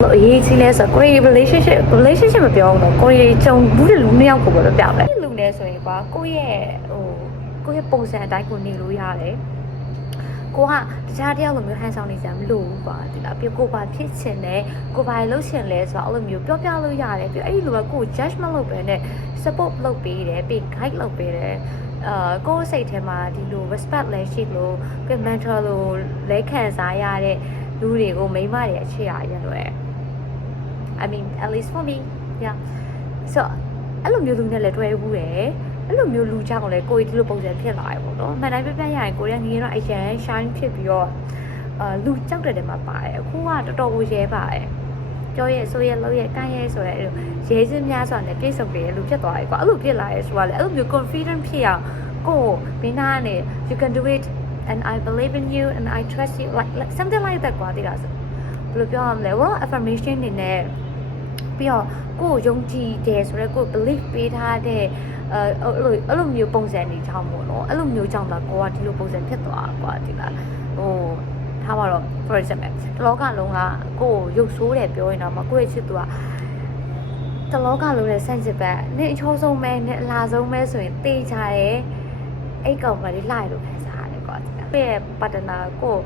ရေးကြီးလဲဆိုတော့ကိုရီ relationship မပြောဘူးတော့ကိုရီကြုံဘူးတဲ့လူနှစ်ယောက်ကိုပဲပြောပြတယ်လူနဲ့ဆိုရင်ကွာကိုရဲ့ပုံစံအတိုင်းကိုနေလို့ရတယ်ကိုကတခြားတယောက်လိုမျိုးဟန်ဆောင်နေကြမလို့ကွာဒီလားပြီးကိုပါဖြစ်ချင်တယ်ကိုပါလှုပ်ချင်လဲဆိုတော့အဲ့လိုမျိုးပြောပြလို့ရတယ်ပြီးအဲ့ဒီလူကကို judge မလုပ်ပဲနဲ့ support လုပ်ပေးတယ်ပြီး guide လုပ်ပေးတယ်ကိုစိတ်ထဲမှာဒီလို respect လဲရှိလို့ကို mentor လို့လဲခံစားရတဲ့လူတွေကိုမိမတွေအခြေရရလွယ် I mean at least for me yeah so အဲ့လိုမျိုးလူနဲ့လည်းတွေ့ဘူးတယ်အဲ့လိုမျိုးလူကြောင့်လည်းကိုယ်ဒီလိုပုံစံဖြစ်လာရပေါ့နော်မှန်တိုင်းပြပြရရင်ကိုယ်ကငယ်တော့အရင် shine ဖြစ်ပြီးတော့လူကြောက်တဲ့တဲမှာပါတယ်အခုကတော်တော်ကိုရဲပါတယ်ကြောရဲဆိုရဲလောက်ရဲကိုင်းရဲဆိုရဲအဲ့လိုရဲစင်းများဆိုတာနဲ့ပြည့်စုံတယ်လူဖြစ်သွားတယ်ကွာအဲ့လိုဖြစ်လာရဲဆိုတာလေအဲ့လိုမျိုး confident ဖြစ်အောင်ကိုဘင်းသားနဲ့ you can do it and I believe in you and I trust you like something like that ကွာတိလားဆိုဘယ်လိုပြောရမလဲ well affirmation နေနဲ့ပြီးတော့ကိုယုံကြည်တယ်ဆိုတော့ကို believe ပေးထားတဲ့အဲ့လိုမျိုးပုံစံနေချောင်းပေါ့နော်အဲ့လိုမျိုးကြောင့်တော့ကိုကဒီလိုပုံစံဖြစ်သွားကွာဒီလားထားပါတော့ for example တလောကလုံးကကိုရုပ်ဆိုးတယ်ပြောရင်တော့မကိုရဲ့ချစ်သူကတလောကလုံးနဲ့ဆန့်ကျင်ဘက်နေအချိုးဆုံးပဲနေအလားဆုံးပဲဆိုရင်တေးချတယ်အဲ့ကောင်ကလေးလှရလို့ခံစားရတယ်ကွာဒီလားရဲ့ပါတနာကို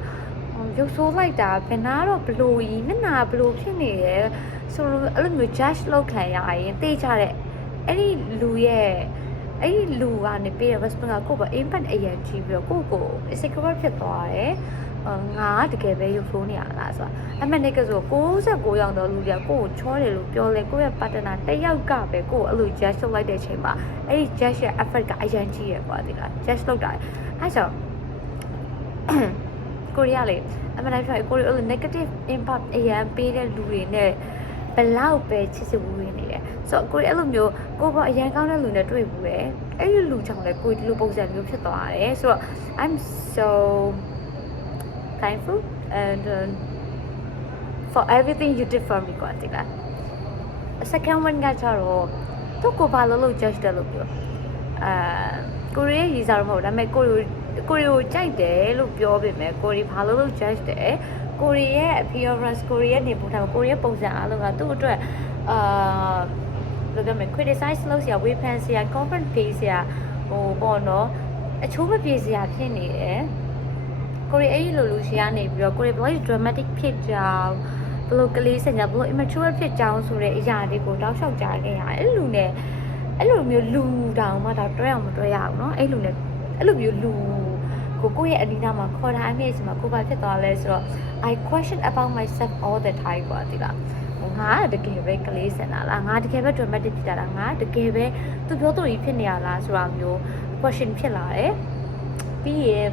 ရုပ်ဆိုးလိုက်တာဘယ်နာတော့ဘလို့ကြီးမျက်နှာဘလို့ဖြစ်နေတယ်ဆိုလိုအဲ့လိုမျိုး judge လုပ်ခံရရင်တေးချတဲ့အဲ့ဒီလူကနေပေးတဲ့ response ကကိုယ့်ဘာ impact အရင်ကြီးပြီးတော့ကို insecure ဖြစ်သွားတယ်ငါတကယ်ပဲရုပ်ဆိုးနေရလားဆိုတာအမှန်တကယ်ဆို69ရောက်တော့လူတွေကကိုယ်ချောတယ်လို့ပြောလဲကိုယ့်ရဲ့ partner တစ်ယောက်ကပဲကိုယ်အဲ့လို judge လုပ်လိုက်တဲ့အချိန်မှာအဲ့ဒီ judge ရဲ့ effort ကအရင်ကြီးရကွာဒီလား judge လုပ်တာအဲ့ဆိုကိုရီးယားလေအမှန်တိုင်းပြောရင်ကိုရီးယားအဲ့လို negative impact အရင်ပေးတဲ့လူတွေနဲ့ဘလောက်ပဲချစ်စစ်ဘူးနေတယ်ဆိုတော့ကိုယ်အဲ့လိုမျိုးကိုယ်ကအရန်ကောင်းတဲ့လူနဲ့တွေ့ဘူးပဲအဲ့ဒီလူကြောင့်လည်းကိုယ်ဒီလိုပုံစံမျိုးဖြစ်သွားတယ်ဆိုတော့ I'm so thankful and for everything you did for me ကွာတိလား second one ကကျတော့တော့ကိုဘာလို့ judge တယ်လို့ပြောကိုရီးယားရေးစားတော့မဟုတ်ဒါပေမဲ့ကိုရီကြိုက်တယ်လို့ပြောပေမဲ့ကိုရီဘာလို့ judge တယ်ကိုရီရဲ့ appearance ကိုရီရဲ့နေပုံထားကိုရီရဲ့ပုံစံအားလုံးကသူ့အတွက်ဘယ်လိုပြောမလဲ criticize လုပ်စရာ weapon စရာ comment ပေးစရာပေါ့နော်အချိုးမပြေစရာဖြစ်နေတယ်ကိုရီအဲ့ဒီလိုလူရှိရနေပြီးတော့ကိုရီဘယ်လို dramatic ဖြစ်ကြောင်းဘယ်လိုကလေးစင်ကြဘယ်လို immature ဖြစ်ကြောင်းဆိုတဲ့အရာတွေကိုတောက်လျှောက်ကြားခဲ့ရတယ်အဲ့လိုနဲ့အဲ့လိုမျိုးလူတောင်မှတော့တွဲအောင်မတွဲရအောင်နော်အဲ့လိုနဲ့အဲ့လိုမျိုးလူကိုရဲ့အနီးနားမှာခေါ်ထားအမြဲတမ်းကိုဘာဖြစ်သွားလဲဆိုတော့ I question about myself all the time ကွာဒီလားငါတကယ်ပဲကလေးစင်တာလားငါတကယ်ပဲ dramatic ဖြစ်တာလားငါတကယ်ပဲသူပြောသူကြီးဖြစ်နေရလားဆိုတာမျိုး question ဖြစ်လာတယ်ပြီးရင်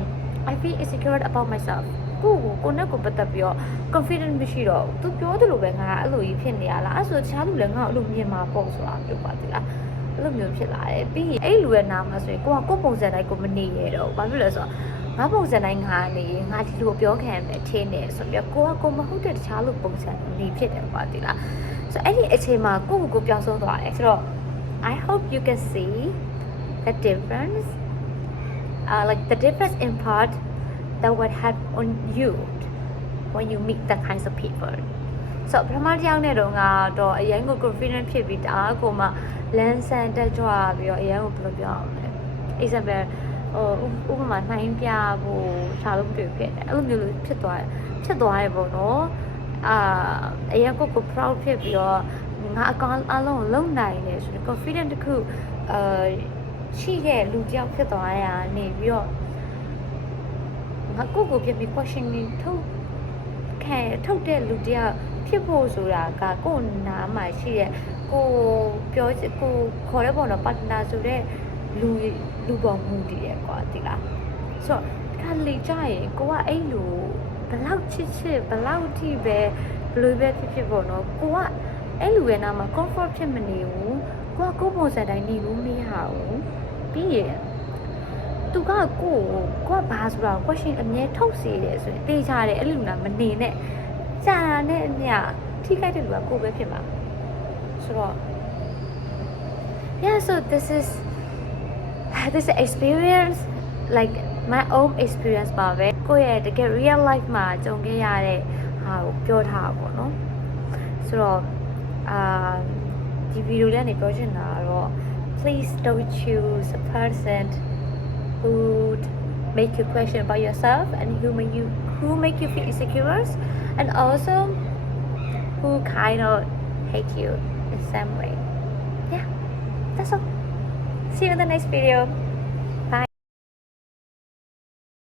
I feel insecure about myself ကိုနဲ့ကိုပတ်သက်ပြီးတော့ confident မရှိတော့သူပြောသလိုပဲငါအဲ့လိုကြီးဖြစ်နေရလားအဲ့ဆိုတခြားလူလည်းငါ့အဲ့လိုမြင်မှာပေါ့ဆိုတာမျိုးပါဒီလားအဲ့လိုမျိုးဖြစ်လာတယ်ပြီးရင်အဲ့လူရဲ့နာမှာဆိုရင်ကိုပုံစံတိုင်းကိုမနေရတော့ဘာဖြစ်လဲဆိုတော့ငါပုံစံတိုင်းငါနေငါဒီလိုပြောခံမယ်ထင်းနေဆိုပြီးကိုမဟုတ်တဲ့တခြားလူပုံစံနေဖြစ်တယ်ကွာဒီလားဆိုအဲ့ဒီအချိန်မှာကိုပြောင်းဆုံးသွားတယ်ဆိုတော့ I hope you can see the difference like the difference in part that would have on you when you meet that kinds of people so ပထမတစ်ယောက်နဲ့တော့ငါတော့အရင်ကို confident ဖြစ်ပြီးတအားကိုမှလမ်းဆန်တက်ကြွပြီးတော့အရင်ကိုဘယ်လိုပြောအောင်လဲ example ဥပမာနိုင်ပြဖို့ရှာလို့တွေ့ဖြစ်တယ်အဲ့လိုမျိုးဖြစ်သွားတယ်ပေါ့နော်အရင်ကို proud ဖြစ်ပြီးတော့ငါအကောင်အလုံးကိုလုံနိုင်တယ်ဆိုတော့ confident တခုရှိတဲ့လူတစ်ယောက်ဖြစ်သွားရနေပြီးတော့ငါကိုပြပြီး question ထုတ်တဲ့လူတစ်ယောက်ဖြစ်ဖို့ဆိုတာကကိုနားမှာရှိတဲ့ကိုပြောကိုခေါ်တဲ့ပေါ့နော် partner ဆိုတဲ့လူပေါ်မူတည်ရကွာဒီလားဆိုတော့ခါလေကြရင်ကိုကအဲ့လိုဘလောက်ချစ်ဘလောက်ထိပဲဘလိုပဲဖြစ်ပေါ့နော်ကိုကအဲ့လိုရဲ့နာမှာ comfort ဖြစ်မနေဘူးကိုပုံစံတိုင်းနေလို့မရဘူးပြီးရင်သူကကိုဘာဆိုတာ question အမြဲထုတ်စေတယ်ဆိုရင်တေးချတယ်အဲ့လိုလားမနေနဲ့ကြာနဲ့အမြထိခိုက်တဲ့လူကကိုပဲဖြစ်မှာဆိုတော့ yeah so this is experience like my own experience ပါပဲကိုယ့်ရဲ့တကယ် real life မှာကြုံခဲ့ရတဲ့ဟာကိုပြောထားပါဘောနော် ဆိုတော့ဒီဗီဒီယိုလေးကနေပြောချင်တာကတော့ please don't choose a person who make you question about yourself and who make you feel insecure and also who kind of hate you in some way. Yeah, that's all. See you in the next video.